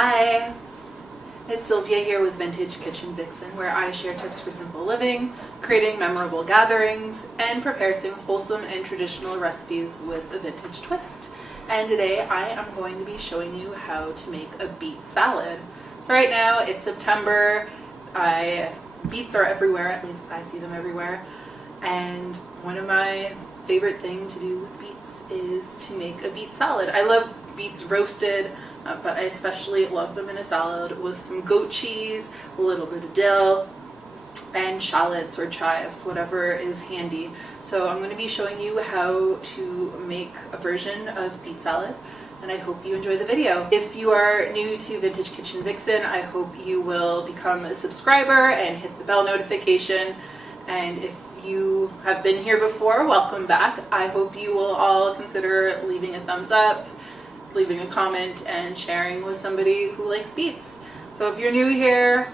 Hi, it's Sylvia here with Vintage Kitchen Vixen, where I share tips for simple living, creating memorable gatherings, and prepare some wholesome and traditional recipes with a vintage twist. And today I am going to be showing you how to make a beet salad. So right now it's September, beets are everywhere, at least I see them everywhere, and one of my favorite things to do with beets is to make a beet salad. I love beets roasted, but I especially love them in a salad with some goat cheese, a little bit of dill, and shallots or chives, whatever is handy. So I'm going to be showing you how to make a version of beet salad, and I hope you enjoy the video. If you are new to Vintage Kitchen Vixen, I hope you will become a subscriber and hit the bell notification. And if you have been here before, welcome back. I hope you will all consider leaving a thumbs up, leaving a comment, and sharing with somebody who likes beets. So if you're new here,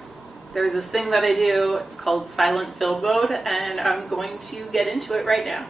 there's this thing that I do. It's called silent film mode, and I'm going to get into it right now.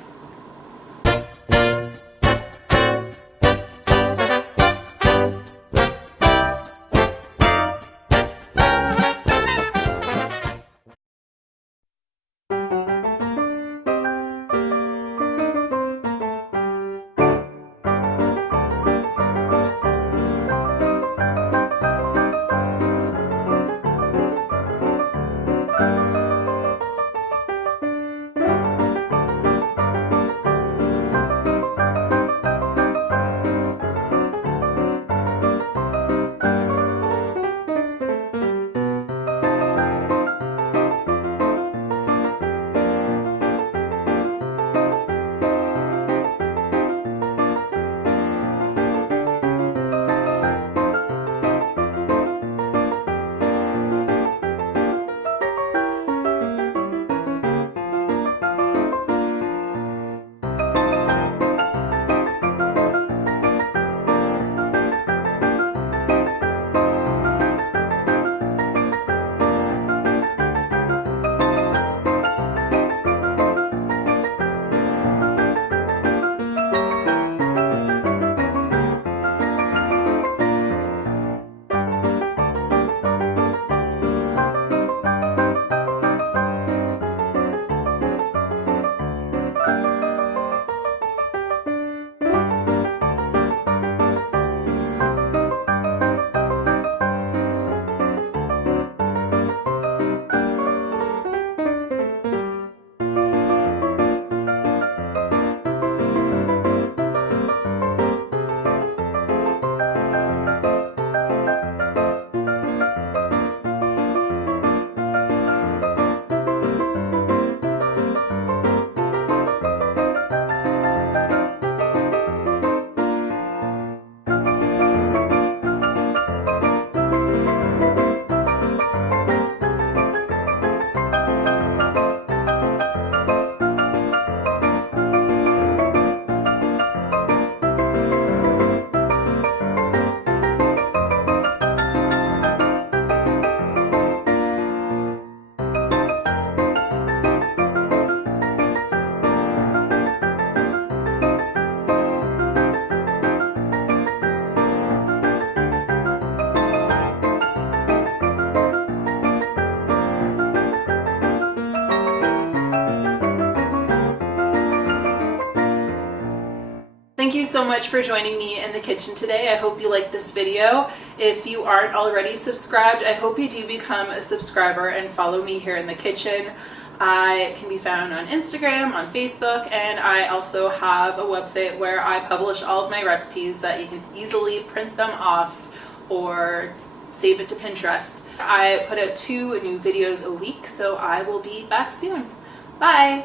Thank you so much for joining me in the kitchen today. I hope you liked this video. If you aren't already subscribed, I hope you do become a subscriber and follow me here in the kitchen. I can be found on Instagram, on Facebook, and I also have a website where I publish all of my recipes that you can easily print them off or save it to Pinterest. I put out 2 new videos a week, so I will be back soon. Bye!